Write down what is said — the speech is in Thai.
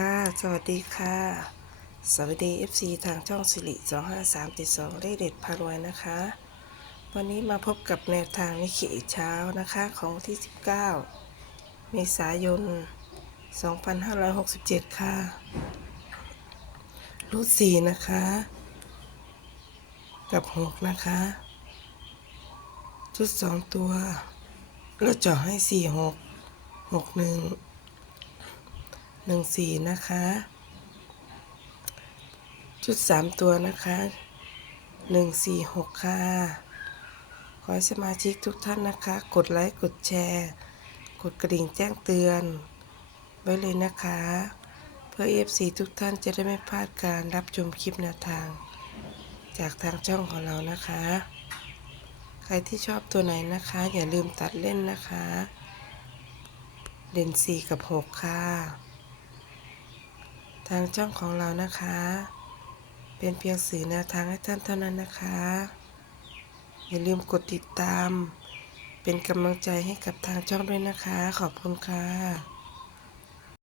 ค่ะ สวัสดีค่ะ สวัสดี FC ทางช่องสิริ25372เลขเด็ดพารวยนะคะ วันนี้มาพบกับแนวทางวิขีเช้านะคะ ของที่ 19 เมษายน 2567 ค่ะ รูดสี่นะคะ กับ 6 นะคะชุด 2 ตัว แล้วเจาะให้ 4 6 6 1 หนึ่งสี่นะคะ ชุดสามตัวนะคะหนึ่งสี่หกค่ะ ขอให้สมาชิกทุกท่านนะคะ กดไลค์กดแชร์ กดกระดิ่งแจ้งเตือน ไว้เลยนะคะ เพื่อเอฟซีทุกท่านจะได้ไม่พลาดการรับชมคลิปแนวทาง จากทางช่องของเรานะคะ ใครที่ชอบตัวไหนนะคะ อย่าลืมตัดเล่นนะคะ เด่นสี่กับหกค่ะ ทางช่องของเรานะคะ เป็นเพียงสื่อแนวทางให้ท่านเท่านั้นนะคะ อย่าลืมกดติดตาม เป็นกำลังใจให้กับทางช่องด้วยนะคะ ขอบคุณค่ะ